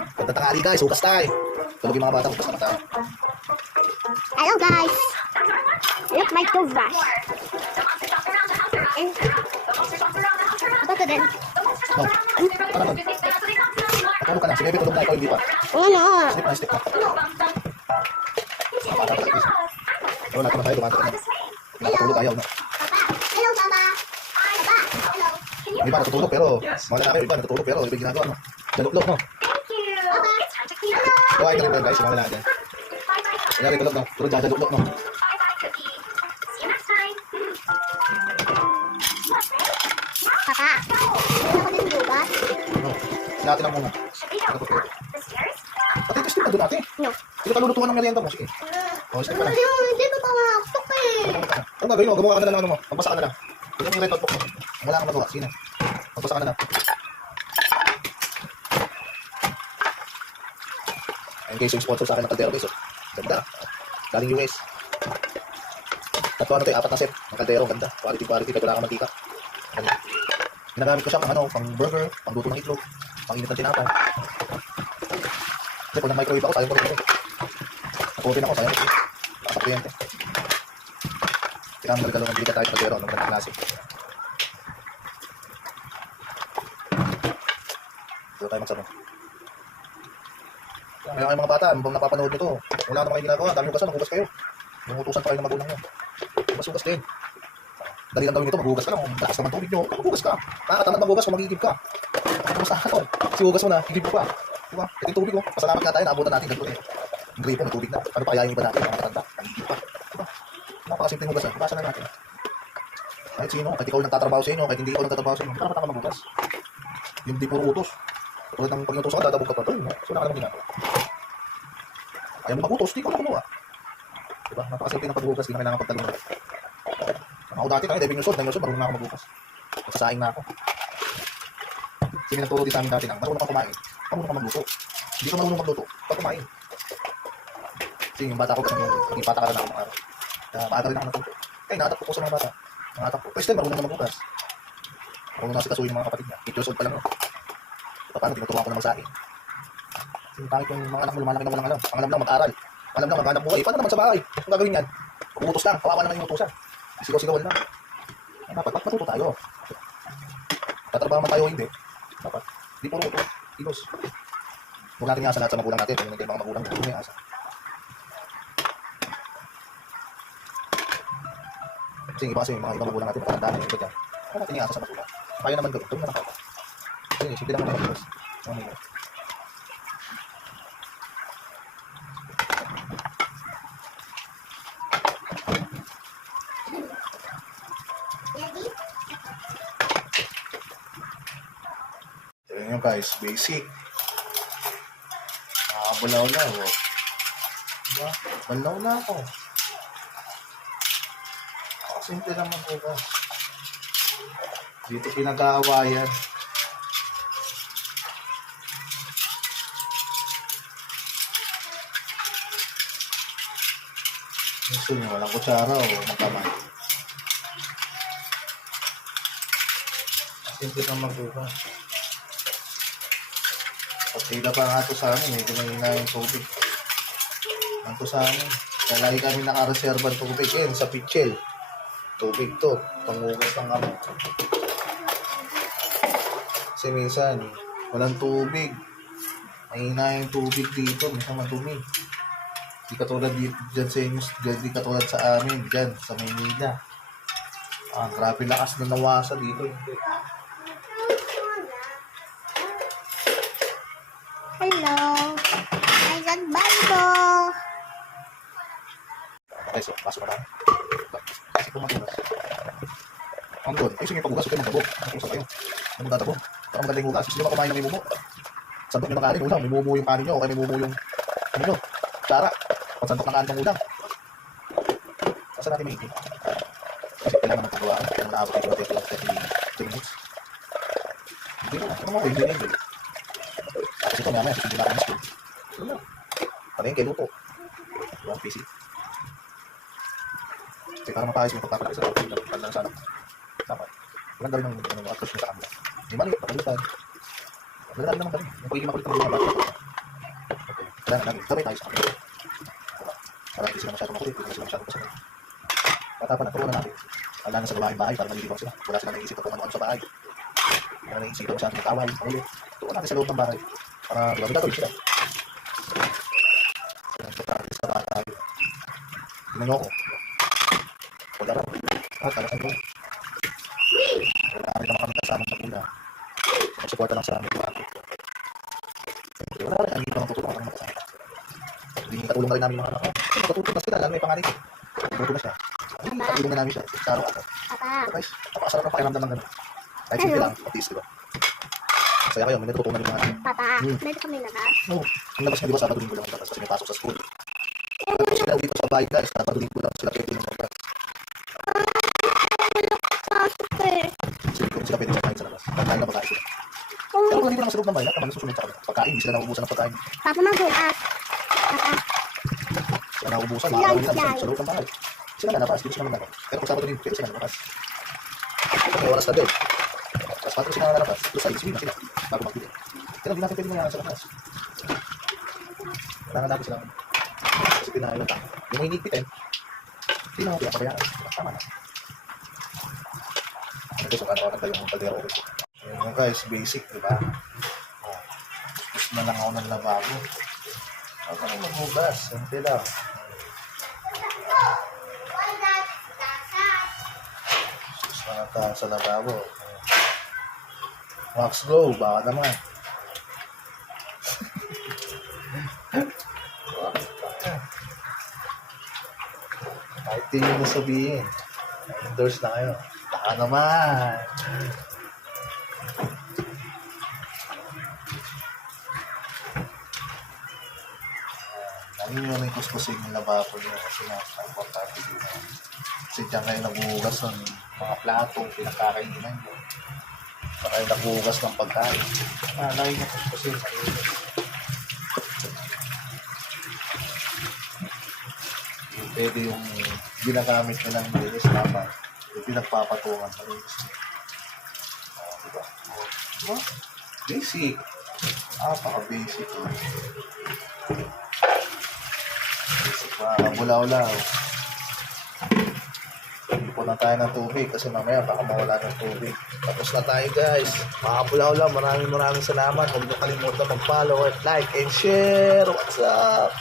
Ganda tanghali guys, hukas tayo. Tulog yung mga bata, hukas naman tayo. Hello guys! Look my toothbrush. And... Apa to din? Oh, ano ba? Natulog ka na, si Bebe tulog na, ikaw hindi pa. Ano? Sleep na, sleep na. Bata ka guys. Ayun, natin na tayo, dumato ka na. Nakatulog ayaw, no? Hello, Papa! Papa! Hello! Yung iba natutulog pero, mga lalaki, yung iba natutulog pero, ibig ginagawa, no? Daluklog, no? Papa! Hello! Kuhain ka rin guys, yung mga lalaki dyan. Kunyari, tulog, no? Tulog dyan, daluklog, no? Papa! Ano ko din bukas? No? Natin lang muna. Ano po kayo? Pati ito, sleep na doon natin. No. Sige, kalulutuan ng merienda mo, sige. Oh, sleep ka na. Hindi pa pumasok eh. Ano gagawin mo? Gumawa ka na lang ano mo. Magbasa ka na lang. Ito yung red notebook mo. Wala kang magawa. Sige na. Magbasa ka na lang. Ayun guys, yung sponsor sa akin ng kaldero guys. Oh. Ganda. Galing US. Tatlo ano tayo, 4 na set. Ang kaldero, ganda. Quality, kahit wala kang mantika. Ganda. Ginagamit ko siya pang ano, pang burger, pang luto ng itlog, pang init ng tinapay. Kasi pag nag-microwave ako, sayang ko rin ito. Nakutin ako, sayang ko rin. Nakakapiyente. Kailangan magkalo ng bilita tayo sa kaldero ng magandang klase. Dito tayo magsabong. Kaya kayo mga bata, habang napapanood nyo to, wala naman kayo ginagawa, dami hugasan, maghugas kayo. Nangutusan pa kayo ng magulang nyo. Hugas-hugas din. Dali lang gawin nito, maghugas ka lang. Lakas naman tubig nyo, maghugas ka. Nakakatamad maghugas kung magigib ka. Kamusta ka to? Kasi hugas mo na, higib mo pa. Diba? Ito yung tubig, oh. Pasalamat nga tayo, naabutan natin ganito eh. Yung gripo, may tubig na. Ano pa kaya yung iba natin, mga matanda, nagigib pa. Diba? Napakasimpleng hugas, hugasan na natin. Kahit sino, kahit ikaw nagtatrabaho sa inyo, kahit hindi ikaw nagtatrabaho sa inyo, karapatan ka maghugas. Yung di puro utos. Tulad ng pag inutos ka, dadabog ka pa. So, wala ka naman ginagawa. Ayaw mo mag-utos, di ka makunuha. Diba? Napakasimple ng paghugas, di na kailangan pagtalungan. Ako dati tayo, diving resort, marunong na ako magbukas. Magsasaing na ako. Sino nagturo din sa amin dati lang, marunong ka kumain. Marunong ka magluto. Hindi ka marunong magluto, pag kumain. Kasi yung bata ko, naging patakaran ako mga araw. Kaya maaga rin ako natuto. Kaya nakatak ko sa mga bata. Nakatak ko. First time, marunong na magbukas. Marunong na sikasuhin yung mga kapatid niya. 8 years old pa lang ako. Paano, tinuturuan ko na magsaing. Kasi pangit yung mga anak mo, lumalaki na walang alam. Ang alam lang, mag-aral. Alam lang, maghanap buhay. Paano naman sa bahay? Kung gagawin yan? Utos lang, kawawa naman yung utusan. Sigaw-sigawan lang. Dapat matuto tayo. Tatrabaho man tayo hindi. Dapat. Di puro utos. Ilos. Huwag natin iasa lahat sa magulang natin. Kung hindi mga magulang, huwag may asa. Kasi yung iba kasi yung mga ibang magulang natin, matandaan na yung iba dyan. Huwag natin iasa sa magulang. Kaya naman gawin. Gawin na lang ako. Kasi simple lang naman ilos. Tignan nyo guys, basic. Nakabalaw na ako. Diba? Balaw na ako. Simple lang magbukas. Dito pinag-aawayan. Gusto nyo, walang kutsara o magkamay. Simple lang magbukas. Pagkila pa nga ito sa amin, medyo mahina yung tubig. Ito sa amin. Kaya lagi kami nakareserva ng tubig. Yan, sa pitchel. Tubig to. Pangugas ng kami. Kasi minsan, walang tubig. Mahina yung tubig dito. Minsan madumi. Di katulad dyan sa inyo, di katulad sa amin, dyan, sa Maynila. Grabe lakas na nawasa dito. Hello. I got Bible. Okay, so, pasok na tayo. Kasi kung matulas. Ang doon, ayusin yung paghugas, huwag kayo magdabo. Nakusa kayo. Ano magdadabo? Para magaling hugas. Gusto nyo ba kumain ng may mumo? Sandok nyo ng kanin, ulang. May mumo yung kanin nyo, o kaya may mumo yung, ano nyo, tsara. Pagsandok ng kanin ng ulang. Kasi natin may itin. Kasi kailangan magpagawaan. Kaya naman naabot ito, 30 minutes. Hindi na, ano mo, hindi na yun. Tapos ito, mamaya, hindi na ako na school. Ito na. Palengke, luto. One PC. Kasi para mapahayos mo pagpapalaki sa akin, lang sana. Dapat. Walang gawin ng approach mo sa kanila. May mali, pagalitan. Wala naman kami. Yung pagiging makulit ng mga bata. Kailangan namin, gabay tayo sa kanila. Para hindi sila masyadong makulit, hindi sila masyadong pasal. Bata pa na, turuan na natin. Wala na sa bahay-bahay para malilibang sila. Wala sila naisip kung ano-ano sa bahay. Wala na naisip kung saan mag-away, makulit. Turuan natin sa loob ng bahay. Para, di ba, may gagawin sila. Pagkakit sa bata tayo. Tingnan nyo ako. Wala raw. Talagang ko. Wala rin naman kami kasama sa pula. Magsuporta lang sa amin. Wala rin, hindi pa matutulong kami makasama. Hindi katulong na rin namin mga anak. Matutulong na sila, lalo may pangalit. Matutulong na siya. Hindi katulong na namin siya. Sa araw-araw. Papa. Guys, napakasarap ng pakiramdam ng gano'n. Kahit simple lang, at least, diba? Masaya kayo, may natututunan yung mga anak. Papa. Pwede kami labas. Oo. Ang labas nga, di ba, Sabado Linggo lang ang labas kasi may pasok sa school. Tapos sila dito sa bahay, guys, Sabado Linggo lang sila pwede ng pagkas. Sila pwede sa kain sa labas. Pagkain na pagkain sila. Pero kung nandito lang sa loob ng bahay, lahat naman susunod sa kanila. Pagkain, hindi sila nauubusan ng pagkain. Papa magbukas. Papa. Sila nauubusan, makakawin nila sa loob ng bahay. Sila lalabas, dito sila lalabas. Pero kung Sabado Linggo, pwede sila lalabas. May oras na din. Tapos paano sila lalabas? Doon sa iswin na sila, bago magbili. Kaya hindi natin pwede mayaman sa labas. Kailangan natin silang isipin na yun. Yung may inigpitin, hindi naman pinapabayaan. Tama na. Ito sa kanawanan tayo yung kaldero ulit. Ayan guys, basic, di ba? Tapos na lang ako ng lababo. Ako na maghugas, hindi lang. Tapos na tayo sa lababo. Wax go, baka naman. Kahit di nyo sabihin, endorse na kayo. Baka naman. Lagi nyo na yung kuskusin yung lababo nyo kasi nasa importante dito. Kasi dyan kayo nabuhugas ng mga platong pinakakainan nyo. Saka kayo nabuhugas ng pagkain. Lagi nyo kuskusin. Pwede yung ginagamit nilang linis naman. Yung pinagpapatungan sa linis niya. Diba? Diba? Basic. Paka-basic. Basic pa. Bulaw-law. Ipon na tayo ng tubig kasi mamaya baka mawala ng tubig. Tapos na tayo guys. Mga bulaw-law, maraming salamat. Huwag niyo kalimutan mag-follow, like, and share. What's up?